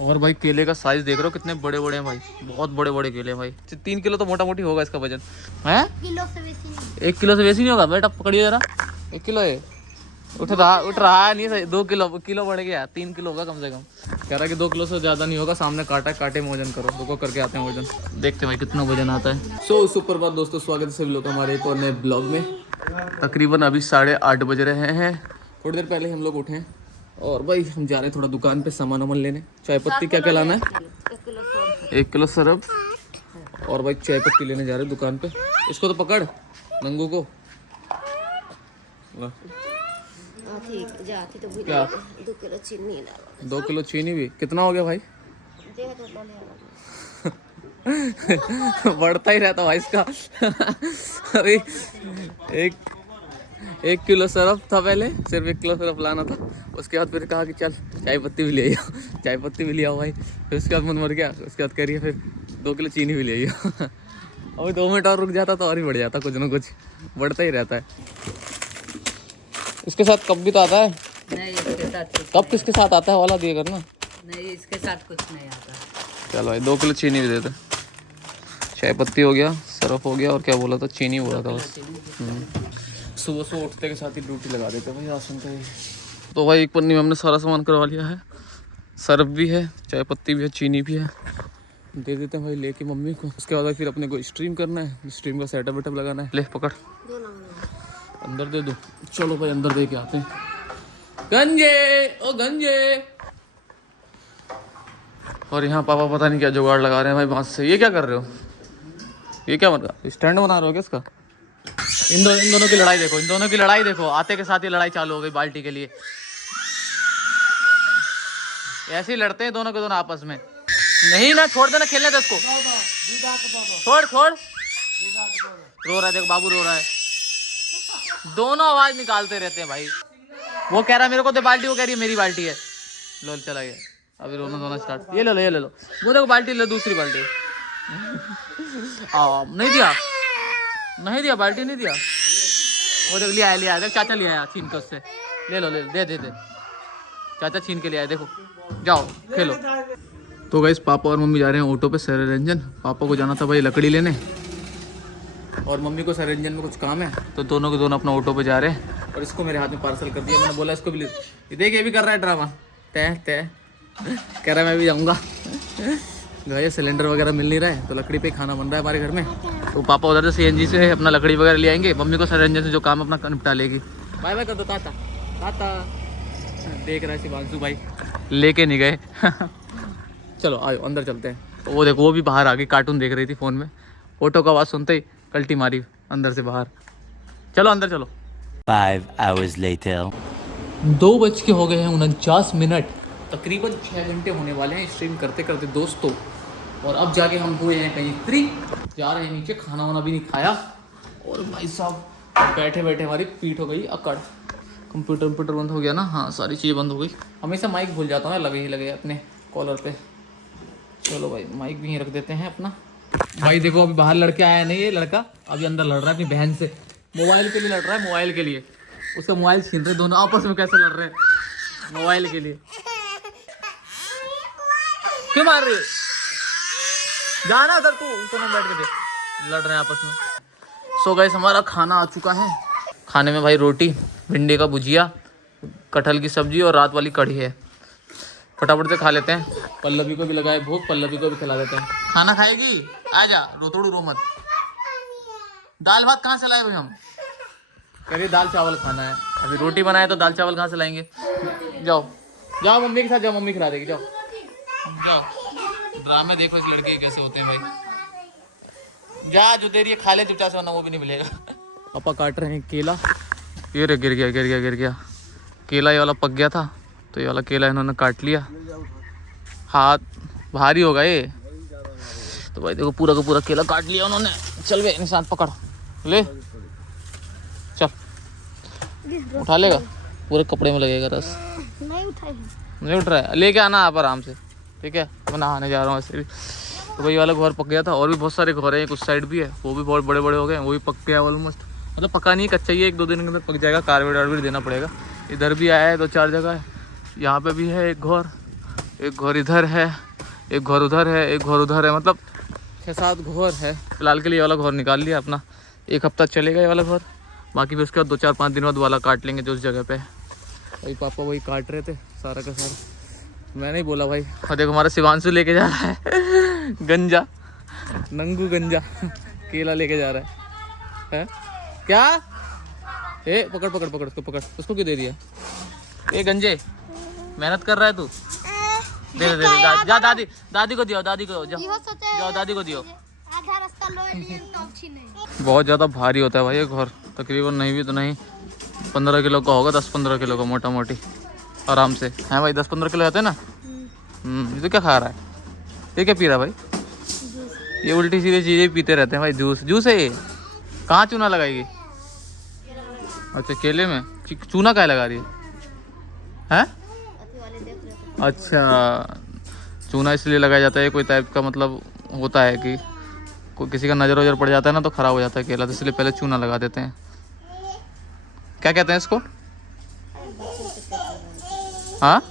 और भाई केले का साइज देख रहे हो कितने बड़े बड़े हैं भाई, बहुत बड़े बड़े केले हैं भाई। 3 किलो तो मोटा मोटी होगा इसका वजन है। 1 किलो से बेसी नहीं होगा बेटा, पकड़िए जरा। 1 किलो है, उठ रहा है नहीं सही। 2 किलो बढ़ गया, 3 किलो होगा कम से कम। कह रहा है कि 2 किलो से ज़्यादा नहीं होगा। सामने काटा है, कांटे में वजन करो, रुको करके आते हैं वजन, देखते हैं भाई कितना वजन आता है। सुप्रभात दोस्तों, स्वागत है सभी लोग हमारे एक और नए ब्लॉग में। तकरीबन अभी 8:30 बज रहे हैं। थोड़ी देर पहले हम लोग उठे और भाई हम जा रहे हैं थोड़ा दुकान पे सामान वामान लेने। चाय पत्ती क्या क्या लाना है? 1 किलो सरफ और भाई चाय पत्ती लेने जा रहे हैं दुकान पे। इसको तो पकड़, नंगू को। जाती तो क्या 2 किलो चीनी ला। 2 किलो चीनी भी कितना हो गया भाई? बढ़ता ही रहता भाई इसका। अरे 1 किलो सरफ था पहले, सिर्फ 1 किलो सरफ लाना था। उसके बाद फिर कहा कि चल चाय पत्ती भी ले आओ, चाय पत्ती भी ले आओ भाई। फिर उसके बाद मन मर गया, उसके बाद करिए फिर 2 किलो चीनी भी ले आओ। और 2 मिनट और रुक जाता तो और ही बढ़ जाता, कुछ ना कुछ बढ़ता ही रहता है। इसके साथ कप भी तो आता है। नहीं, इसके साथ कप किसके साथ आता है वाला दिए करना। नहीं, इसके साथ कुछ नहीं आता। चलो भाई 2 किलो चीनी भी देते। चाय पत्ती हो गया, सरफ हो गया और क्या बोला था, चीनी बोला था बस। सुबह सुबह उठते के साथ ही ड्यूटी लगा देते भाई राशन का ही। तो भाई एक पन्नी में हमने सारा सामान करवा लिया है। सरफ भी है, चाय पत्ती भी है, चीनी भी है। दे देते हैं भाई लेके मम्मी को। उसके बाद फिर अपने को स्ट्रीम करना है, स्ट्रीम का सेटअप वेटअप लगाना है। ले पकड़, अंदर दे दो। चलो भाई अंदर दे के आते हैं। गंजे ओ गंजे। और यहाँ पापा पता नहीं क्या जुगाड़ लगा रहे हैं भाई बांस से। ये क्या कर रहे हो? ये क्या बन रहा? स्टैंड बना रहे हो क्या इसका? इन दोनों की लड़ाई देखो, इन दोनों की लड़ाई देखो। आते के साथ ही लड़ाई चालू हो गई बाल्टी के लिए। ऐसे ही लड़ते हैं दोनों के दोनों आपस में। नहीं ना, छोड़ देना, खेलने दे उसको। छोड़ छोड़, रो रहा है देखो, बाबू रो रहा है। दोनों आवाज निकालते रहते हैं भाई। वो कह रहा है मेरे को दे बाल्टी, वो कह रही है मेरी बाल्टी है। लो चला गया, अभी रोना धोना स्टार्ट। ये ले लो, ये ले लो। वो देखो बाल्टी ले, दूसरी बाल्टी। नहीं दिया, नहीं दिया, बाल्टी नहीं दिया। वो देख लिया लिया, देख चाचा लिया आया छीन के उससे। ले लो, ले दे दे दे, चाचा छीन के लिया है, देखो। जाओ खेलो। तो गाइस पापा और मम्मी जा रहे हैं ऑटो पे सररंजन। पापा को जाना था भाई लकड़ी लेने और मम्मी को सररंजन में कुछ काम है, तो दोनों के दोनों अपना ऑटो पे जा रहे हैं। और इसको मेरे हाथ में पार्सल कर दिया। मैंने बोला इसको भी ले। ये देख, ये भी कर रहा है ड्रामा। तय तय कह रहा है मैं भी जाऊँगा। भैया सिलेंडर वगैरह मिल नहीं रहा है, तो लकड़ी पे खाना बन रहा है हमारे घर में। तो पापा उधर से CNG से अपना लकड़ी वगैरह ले आएंगे। मम्मी को सररंजन से जो काम अपना निपटा लेगी। बाय बाय कर दो ताता। ताता देख रहा है शिवांशु भाई, लेके नहीं गए। चलो आओ अंदर चलते हैं। तो वो देखो, वो भी बाहर आ गई, कार्टून देख रही थी फ़ोन में। ऑटो का आवाज़ सुनते ही कल्टी मारी अंदर से बाहर। चलो अंदर चलो। 5 hours later 2 बज के हो गए हैं 49 मिनट। तकरीबन 6 घंटे होने वाले हैं स्ट्रीम करते करते दोस्तों। और अब जाके हम हुए हैं कहीं फ्री, जा रहे हैं नीचे। खाना वाना भी नहीं खाया और भाई साहब बैठे बैठे हमारी पीठ हो गई अकड़। कंप्यूटर बंद हो गया ना, हाँ सारी चीज़ें बंद हो गई। हमेशा माइक भूल जाता हूँ, लगे ही लगे अपने कॉलर पे। चलो भाई माइक भी यहीं रख देते हैं अपना। भाई देखो अभी बाहर लड़के आया नहीं, ये लड़का अभी अंदर लड़ रहा है अपनी बहन से। मोबाइल के लिए लड़ रहा है, मोबाइल के लिए। उसका मोबाइल छीन रहे दोनों आपस में, कैसे लड़ रहे हैं मोबाइल के लिए। क्यों मार रही हो? जाना उधर, तू दोनों बैठ के देख, लड़ रहे हैं आपस में। सो गाइस हमारा खाना आ चुका है। खाने में भाई रोटी, भिंडी का भुजिया, कटहल की सब्जी और रात वाली कढ़ी है। फटाफट से खा लेते हैं। पल्लवी को भी लगाए भूख, पल्लवी को भी खिला देते हैं। खाना खाएगी? आजा, रोतोड़ू रो मत। दाल भात कहाँ से लाए भाई हम? करिए दाल चावल खाना है। अभी रोटी बनाए तो दाल चावल कहाँ से लाएंगे? जाओ जाओ मम्मी के साथ जाओ, मम्मी खिला देगी। जाओ जाओ। ड्रामे देखो इस लड़के के कैसे होते हैं भाई। जा जो दे रही है खा ले चुपचाप से, वरना वो भी नहीं मिलेगा। पापा काट रहे हैं केला। ये रे गिर गया गिर गया गिर गया केला। ये वाला पक गया था तो ये वाला केला इन्होंने काट लिया। हाथ भारी होगा ये तो भाई देखो, पूरा का पूरा केला काट लिया उन्होंने। चल बे निशान पकड़ ले, चल उठा लेगा। पूरे कपड़े में लगेगा रस। नहीं उठ रहा है, लेके आना आप आराम से, ठीक है? मैं नहाने जा रहा हूँ ऐसे भी। तो भाई वाला घर पक गया था। और भी बहुत सारे घर हैं, कुछ साइड भी है, वो भी बहुत बड़े बड़े हो गए हैं। वो भी पक गया ऑलमोस्ट, मतलब पका नहीं, कच्चा ही है। 1-2 दिन के अंदर पक जाएगा। कार्बेट वार्बेट देना पड़ेगा। इधर भी आया है 2-4 जगह है। यहाँ पे भी है एक घर, एक घर इधर है, एक घर उधर है, एक घर उधर है, मतलब 6-7 घर है। फिलहाल के लिए ये वाला घर निकाल लिया अपना, 1 हफ्ता चलेगा ये वाला घर। बाकी फिर उसके बाद 2-4-5 दिन बाद वाला काट लेंगे जो उस जगह पे। भाई पापा वही काट रहे थे सारा का सारा, मैं नहीं बोला भाई। और देखो हमारा शिवांशु लेके जा रहा है गंजा, नंगू गंजा केला लेके जा रहा है क्या? ए पकड़ पकड़ पकड़ उसको, पकड़ उसको क्यों दे दिया? ए गंजे मेहनत कर रहा है तू, दे दे दे, जा दादी, दादी को दियो, दादी को जाओ, दादी को दियो। बहुत ज़्यादा भारी होता है भाई ये घर, तकरीबन नहीं भी तो नहीं 15 किलो का होगा, 10-15 किलो का मोटा मोटी आराम से है भाई। 10-15 किलो आते हैं ना। ये तो क्या खा रहा है, ये क्या पी रहा है भाई? ये उल्टी सीधी चीज़ें पीते रहते हैं भाई। जूस, जूस है ये। कहाँ चूना लगाएगी? अच्छा केले में चूना क्या लगा रही है? अच्छा चूना इसलिए लगाया जाता है, कोई टाइप का मतलब होता है कि कोई किसी का नज़र वजर पड़ जाता है ना तो ख़राब हो जाता है केला, तो इसलिए पहले चूना लगा देते हैं। क्या कहते हैं इसको? हाँ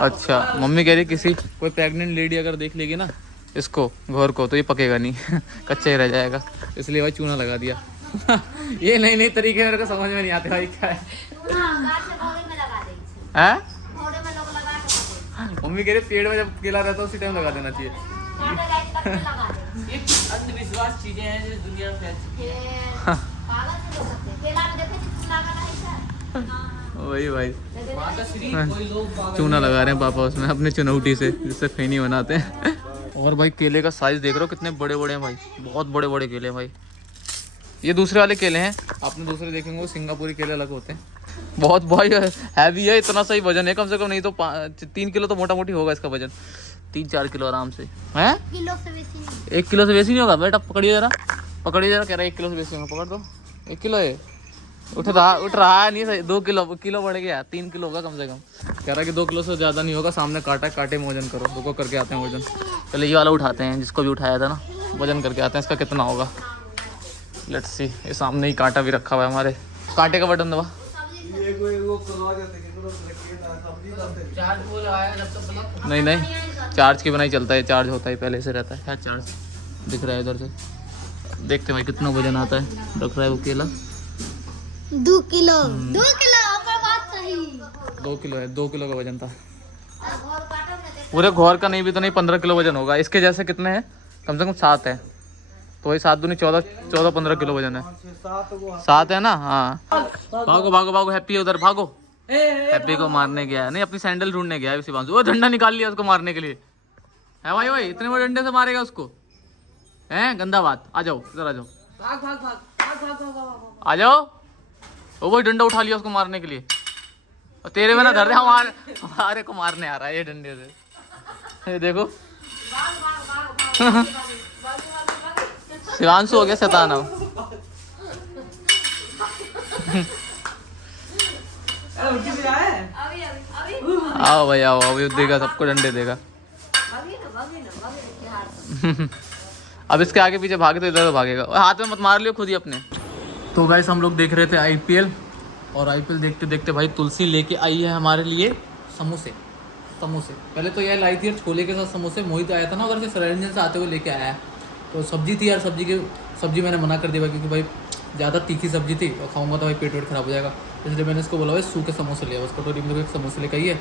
अच्छा, मम्मी कह रही किसी कोई प्रेग्नेंट लेडी अगर देख लेगी ना इसको घर को तो ये पकेगा नहीं कच्चा ही रह जाएगा, इसलिए भाई चूना लगा दिया ये नई नई तरीके मेरे को समझ में नहीं आते भाई क्या है। मम्मी कह रही पेड़ में जब केला रहता है उसी टाइम लगा देना चाहिए। ये अंधविश्वास चीजें हैं जो दुनिया में फैल चुकी है। वही भाई चूना लगा रहे हैं पापा उसमें अपने चुनौती से, जिससे खैनी बनाते हैं। और भाई केले का साइज देख रहे हो कितने बड़े बड़े हैं भाई, बहुत बड़े बड़े केले हैं भाई। ये दूसरे वाले केले हैं, आपने दूसरे देखेंगे वो सिंगापुरी केले अलग होते हैं। बहुत भाई हैवी है, इतना सही वजन है कम से कम, नहीं तो 3 किलो तो मोटा मोटी होगा इसका वजन, 3-4 किलो आराम से है। 1 किलो से बेसी नहीं होगा बेटा, पकड़िए जरा, पकड़िए जरा, कह रहा है 1 किलो से बेसी होगा, पकड़ दो। 1 किलो है, उठ रहा है नहीं सही, 2 किलो बढ़ गया, 3 किलो होगा कम से कम। कह रहा है कि 2 किलो से ज़्यादा नहीं होगा, सामने काटा, कांटे में वजन करो, रुको करके आते हैं वजन। चलिए ये वाला उठाते हैं जिसको भी उठाया था ना, वजन करके आते हैं इसका कितना होगा। लेट्स सी, ये सामने ही कांटा भी रखा हुआ है हमारे, कांटे का बटन दबा। नहीं नहीं चार्ज के बिना ही चलता है, चार्ज होता है पहले से रहता है चार्ज, दिख रहा है इधर से। देखते भाई कितना वजन आता है, रख रहा है वो केला 2 किलो 2 किलो बात सही 2 किलो है, 2 किलो का वजन था पूरे घर का, नहीं भी तो नहीं 15 किलो वजन होगा। इसके जैसे कितने हैं, कम से कम 7 है, तो वही 7 दूनी 14-15 किलो वजन है, 7 है ना। हाँ भागो भागो भागो, हैप्पी उधर भागो, हैप्पी को मारने गया है, नहीं अपनी सैंडल ढूंढने गया है शिवांशु। वो डंडा निकाल लिया उसको मारने के लिए, है भाई भाई इतने बड़े डंडे से मारेगा उसको, है गंदा बात। आ जाओ इधर, आ जाओ, आ जाओ। वो वही डंडा उठा लिया उसको मारने के लिए, और तेरे में ना धर रहे हमारे को मारने आ रहा है ये डंडे से, ये देखो शिवांशु हो गया शैतान अब। आओ भाई आओ, अभी देगा सबको डंडे देगा अब इसके आगे पीछे भागे तो इधर भागेगा, हाथ में मत मार लियो खुद ही अपने। तो गाइस हम लोग देख रहे थे IPL, और IPL देखते देखते भाई तुलसी लेके आई है हमारे लिए समोसे। पहले तो यह लाई थी छोले के साथ समोसे, मोहित आया था ना उधर से सरायरंजन से आते हुए लेके आया है। तो सब्जी थी यार, सब्जी मैंने मना कर दिया क्योंकि भाई ज़्यादा तीखी सब्जी थी और खाऊंगा तो भाई पेट वेट खराब हो जाएगा, इसलिए मैंने इसको बोला भाई सूखे समोसे लिया, उसको कटोरी में एक समोसे लेकर आइए।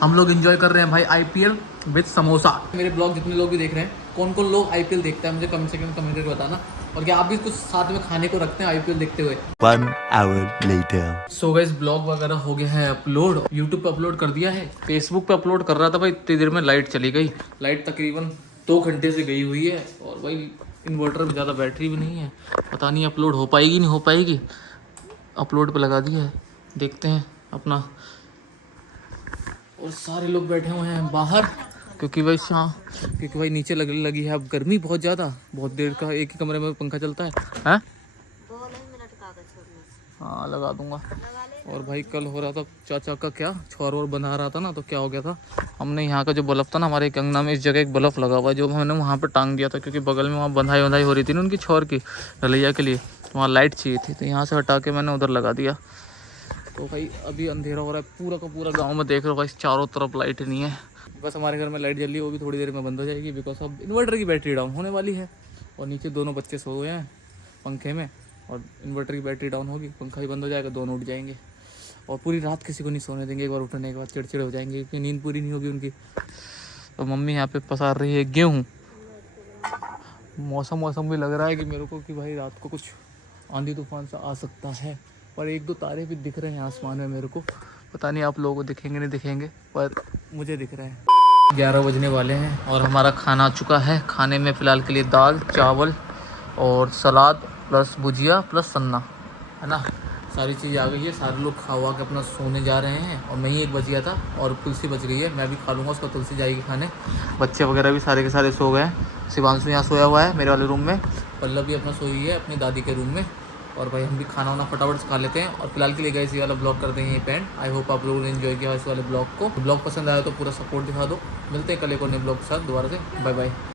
हम लोग एंजॉय कर रहे हैं भाई IPL विद समोसा। मेरे ब्लॉग जितने लोग भी देख रहे हैं, कौन कौन लोग IPL देखता है मुझे कम से कम कमेंट करके बताना, और क्या आप भी कुछ साथ में खाने को रखते हैं IPL देखते हुए। 1 hour later. So guys blog वगैरह हो गया है अपलोड, यूट्यूब पे अपलोड कर दिया है, फेसबुक पे अपलोड कर रहा था भाई, इतनी देर में लाइट चली गई। लाइट तकरीबन 2 घंटे से गई हुई है, और भाई इन्वर्टर में ज़्यादा बैटरी भी नहीं है, पता नहीं अपलोड हो पाएगी नहीं हो पाएगी। अपलोड पे लगा दिया है, देखते हैं अपना। और सारे लोग बैठे हुए हैं बाहर, क्योंकि भाई नीचे लगी है अब गर्मी बहुत ज़्यादा, बहुत देर का एक ही कमरे में पंखा चलता है। हाँ हाँ लगा दूंगा। और भाई कल हो रहा था चाचा का क्या छोर और बना रहा था ना, तो क्या हो गया था, हमने यहाँ का जो बल्ब था ना हमारे एक अंगना में, इस जगह एक बल्ब लगा हुआ है जो हमने वहाँ पे टांग दिया था, क्योंकि बगल में वहाँ बंधाई हो रही थी ना उनकी छोर की रलैया के लिए, तो वहाँ लाइट चाहिए थी, तो यहाँ से हटा के मैंने उधर लगा दिया। तो भाई अभी अंधेरा हो रहा है पूरा का पूरा। गांव में देख रहे हो भाई चारों तरफ लाइट नहीं है। बस हमारे घर में लाइट जल रही है, वो भी थोड़ी देर में बंद हो जाएगी बिकॉज अब इन्वर्टर की बैटरी डाउन होने वाली है। और नीचे दोनों बच्चे सो गए हैं पंखे में, और इन्वर्टर की बैटरी डाउन होगी, पंखा ही बंद हो जाएगा, दोनों उठ जाएंगे। और पूरी रात किसी को नहीं सोने देंगे, एक बार उठने के बाद चिड़चिड़े हो जाएंगे क्योंकि नींद पूरी नहीं होगी उनकी। तो मम्मी यहाँ पे पसार रही है गेहूँ। मौसम भी लग रहा है कि मेरे को कि भाई रात को कुछ आंधी तूफान सा आ सकता है। पर एक दो तारे भी दिख रहे हैं आसमान में मेरे को, पता नहीं आप लोगों को दिखेंगे नहीं दिखेंगे, पर मुझे दिख रहे हैं। 11 बजने वाले हैं और हमारा खाना आ चुका है। खाने में फ़िलहाल के लिए दाल चावल और सलाद प्लस भुजिया प्लस सन्ना, है ना, सारी चीज़ आ गई है। सारे लोग खा हुआ के अपना सोने जा रहे हैं और मैं ही एक बच गया था और तुलसी बच गई है, मैं भी खा लूँगा उसका, तुलसी जाएगी खाने। बच्चे वगैरह भी सारे के सारे सो गए हैं। शिवांशु यहाँ सोया हुआ है मेरे वाले रूम में, पल्लव भी अपना सोई है अपनी दादी के रूम में। और भाई हम भी खाना वाना फटाफट से खा लेते हैं और फिलहाल के लिए गाइस ये वाला ब्लॉग करते हैं ये एंड। आई होप आप लोगों ने एंजॉय किया इस वाले ब्लॉग को। ब्लॉग पसंद आया तो पूरा सपोर्ट दिखा दो। मिलते हैं कल एक और नए ब्लॉग के साथ दोबारा से। Bye bye.